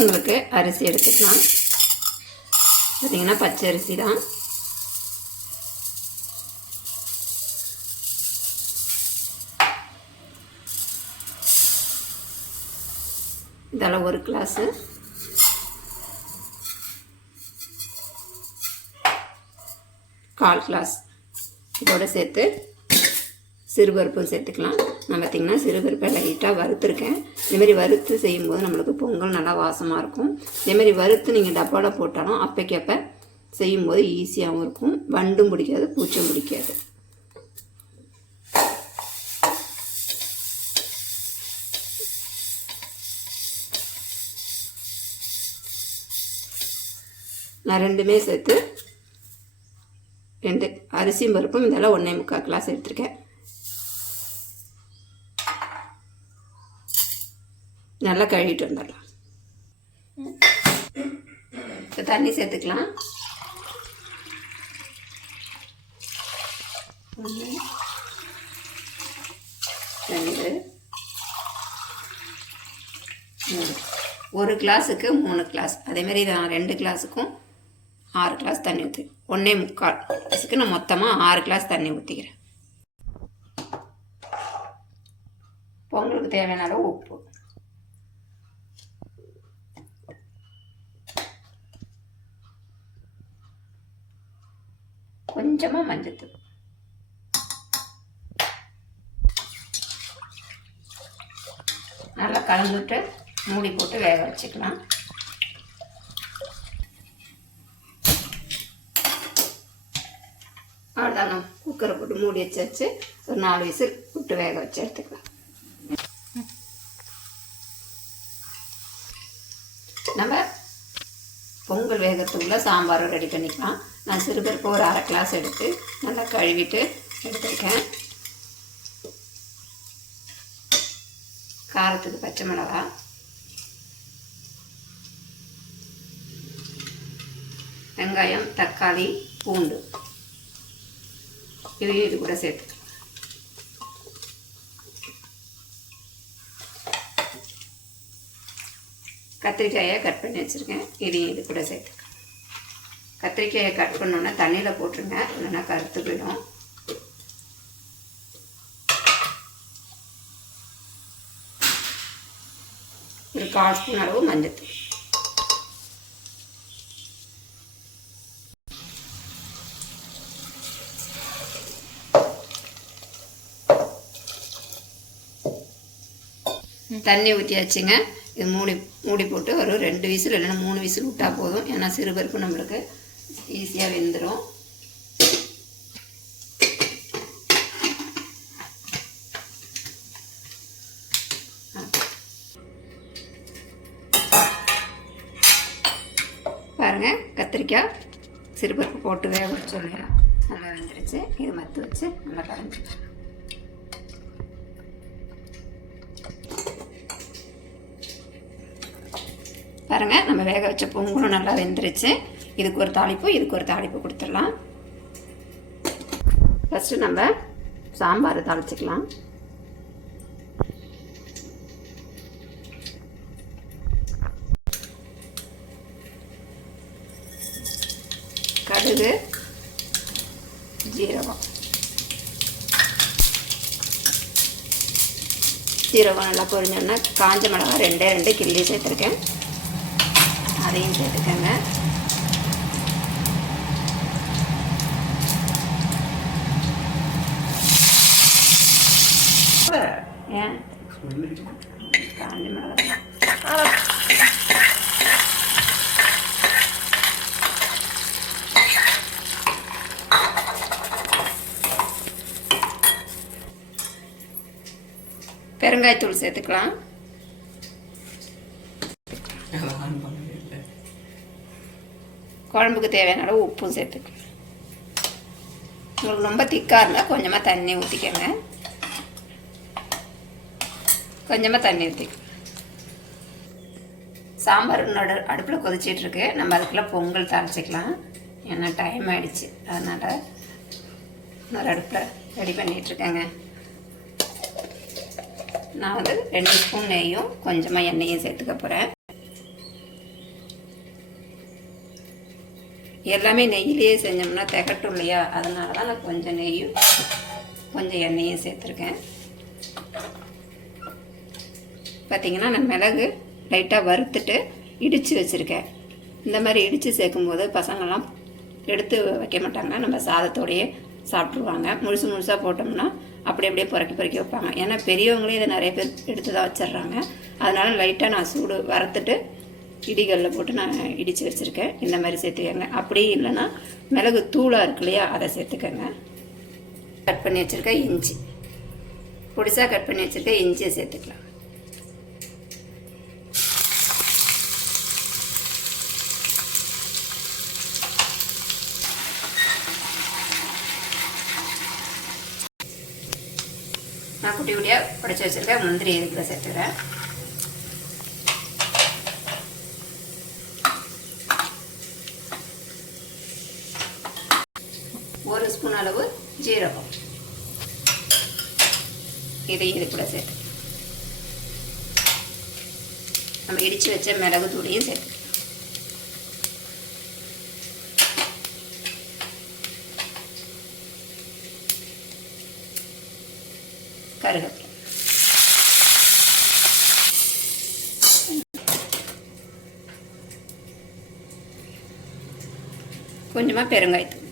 பொங்கலுக்கு அரிசி எடுத்துக்கலாம். பார்த்திங்கன்னா பச்சை அரிசி தான். இதெல்லாம் 1 கிளாஸு. கால் கிளாஸ் இதோடு சேர்த்து சிறுபருப்பு சேர்த்துக்கலாம். நான் பார்த்திங்கன்னா சிறுபருப்பை லைட்டாக வறுத்துருக்கேன். இதுமாரி வறுத்து செய்யும்போது நம்மளுக்கு பொங்கல் நல்லா வாசமாக இருக்கும். இதேமாரி வறுத்து நீங்கள் டப்பாவில் போட்டாலும் அப்பைக்கப்போ செய்யும்போது ஈஸியாகவும் இருக்கும். வண்டும் பிடிக்காது, பூச்சும் பிடிக்காது. நான் ரெண்டுமே சேர்த்து 2 அரிசியும் பருப்பும் இதெல்லாம் 1.25 கிளாஸ் எடுத்துருக்கேன். நல்லா கழுவிட்டு வந்துடலாம். இப்போ தண்ணி சேர்த்துக்கலாம். 1 2 3 1 கிளாஸுக்கு 3 கிளாஸ். அதேமாரி நான் 2 கிளாஸுக்கும் 6 கிளாஸ் தண்ணி ஊற்றி 1.25 கிளாஸுக்கு நான் மொத்தமாக 6 கிளாஸ் தண்ணி ஊற்றிக்கிறேன். பொங்கலுக்கு தேவையான அளவு உப்பு, கொஞ்சமாக மஞ்சத்தூள், நல்லா கலந்துட்டு மூடி போட்டு வேக வச்சுக்கலாம். அவ்வளோதாங்க. குக்கரை போட்டு மூடி வச்சு ஒரு 4 விசில் விட்டு வேக வச்சு எடுத்துக்கலாம். நம்ம பொங்கல் வேகத்துக்குள்ளே சாம்பாரும் ரெடி பண்ணிக்கலாம். நான் சிறுபருப்பு ஒரு 1/2 கிளாஸ் எடுத்து நல்லா கழுவிட்டு எடுத்துருக்கேன். காரத்துக்கு பச்சை மிளகா, வெங்காயம், தக்காளி, பூண்டு இதையும் இது கூட சேர்த்துக்கலாம். கத்திரிக்காயை கட் பண்ணி வச்சுருக்கேன். இதையும் இது கூட சேர்த்துக்கலாம். கத்திரிக்காயை கட் பண்ணோன்னா தண்ணியில் போட்டுருங்க, இல்லைன்னா கருத்து போயிடும். ஒரு 1/4 ஸ்பூன் அளவு மஞ்சத்தூள். தண்ணி ஊற்றியாச்சுங்க. இது மூடி போட்டு ஒரு 2 விசில் இல்லைன்னா 3 விசில் விட்டால் போதும். ஏன்னா சிறுபருப்பு நம்மளுக்கு ஈஸியாக வெந்துடும். பாருங்கள், கத்திரிக்காய் சிறுபருப்பு போட்டு வேக வச்சு சொல்லிடலாம். நல்லா வெந்துருச்சு. இது மத்து வச்சு நல்லா கரைஞ்சி பாருங்கள். நம்ம வேக வச்ச பொங்கலும் நல்லா வெந்துருச்சு. இதுக்கு ஒரு தாளிப்பு கொடுத்துடலாம். ஃபஸ்ட்டு நம்ம சாம்பார் தாளிச்சிக்கலாம். கடுகு, ஜீரகம் நல்லா பொரிஞ்சோன்னா காஞ்ச மிளகாய் 2 கிள்ளி சேர்த்துருக்கேன். அதையும் சேர்த்துக்கங்க. ஏன் காஞ்ச மிளகாய் பெருங்காயத்தூள் சேர்த்துக்கலாம். குழம்புக்கு தேவையான அளவு உப்பும் சேர்த்துக்கலாம். உங்களுக்கு ரொம்ப திக்காக இருந்தால் கொஞ்சமாக தண்ணி ஊற்றிக்கங்க. கொஞ்சமாக தண்ணி ஊற்றிக்கலாம். சாம்பார் அடுப்பில் கொதிச்சிட்ருக்கு. நம்ம அதுக்குள்ளே பொங்கல் தாளிச்சிக்கலாம். ஏன்னா டைம் ஆகிடுச்சு, அதனால் இன்னொரு அடுப்பில் ரெடி பண்ணிகிட்ருக்கேங்க. நான் 2 ஸ்பூன் நெய்யும் கொஞ்சமாக எண்ணெயும் சேர்த்துக்க போகிறேன். எல்லாமே நெய்யிலேயே செஞ்சோம்னா திகட்டும் இல்லையா, அதனால தான் நான் கொஞ்சம் நெய்யும் கொஞ்சம் எண்ணெயும் சேர்த்துருக்கேன். பார்த்திங்கன்னா நான் மிளகு லைட்டாக வறுத்துட்டு இடித்து வச்சுருக்கேன். இந்த மாதிரி இடித்து சேர்க்கும்போது பசங்கள்லாம் எடுத்து வைக்க மாட்டாங்க, நம்ம சாதத்தோடையே சாப்பிட்ருவாங்க. முழுசாக போட்டோம்னா அப்படியே பொறுக்கி வைப்பாங்க. ஏன்னா பெரியவங்களே இதை நிறைய பேர் எடுத்து தான் வச்சிடுறாங்க. அதனால் லைட்டாக நான் சூடு வறுத்துட்டு இடிகளில் போட்டு நான் இடித்து வச்சுருக்கேன். இந்த மாதிரி சேர்த்துக்கங்க. அப்படி இல்லைன்னா மிளகு தூளாக இருக்கு இல்லையா, அதை சேர்த்துக்கங்க. கட் பண்ணி வச்சுருக்க இஞ்சி, பொடிசாக கட் பண்ணி வச்சுருக்க இஞ்சியை சேர்த்துக்கலாம். நான் குட்டி குட்டியாக உடைச்சி வச்சுருக்கேன் முந்திரி இதுக்குள்ள சேர்த்துக்கிறேன். ஒரு ஸ்பூன் அளவு ஜீரகம் இதையும் இது கூட சேர்த்து நம்ம இடித்து வச்ச மிளகு தூளையும் சேர்த்து கருவேப்பிலை கொஞ்சமாக பெருங்காயத்தூள்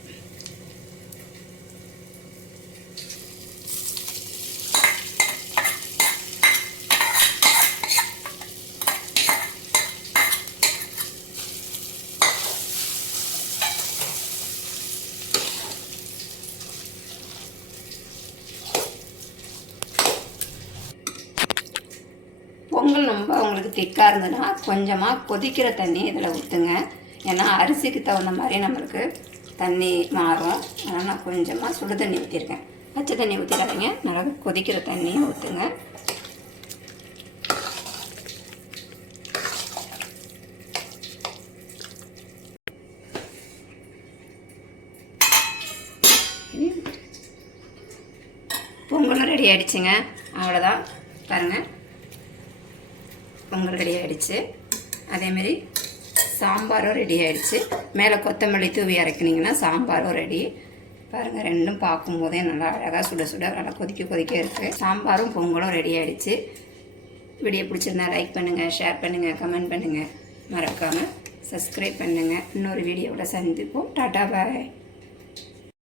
பொங்கல் ரொம்ப உங்களுக்கு திக்காக இருந்ததுன்னா கொஞ்சமாக கொதிக்கிற தண்ணி இதில் ஊற்றுங்க. ஏன்னா அரிசிக்கு தகுந்த மாதிரி நம்மளுக்கு தண்ணி மாறும். அதனால் நான் கொஞ்சமாக சுடு தண்ணி ஊற்றிருக்கேன். பச்சை தண்ணி ஊற்றிடாதீங்க, நல்லா கொதிக்கிற தண்ணியை ஊற்றுங்க. பொங்கலும் ரெடி ஆகிடுச்சுங்க. அவ்வளோதான், பாருங்கள் பொங்கல் ரெடி ஆகிடுச்சு. அதேமாரி சாம்பாரும் ரெடி ஆகிடுச்சு. மேலே கொத்தமல்லி தூவி இறக்குனீங்கன்னா சாம்பாரும் ரெடி. பாருங்கள், ரெண்டும் பார்க்கும்போதே நல்லா அழகாக சுட சுட நல்லா கொதிக்க இருக்குது. சாம்பாரும் பொங்கலும் ரெடி ஆகிடுச்சு. வீடியோ பிடிச்சிருந்தா லைக் பண்ணுங்கள், ஷேர் பண்ணுங்கள், கமெண்ட் பண்ணுங்கள், மறக்காமல் சப்ஸ்கிரைப் பண்ணுங்கள். இன்னொரு வீடியோவில் சந்திப்போம். டாட்டா பாய்.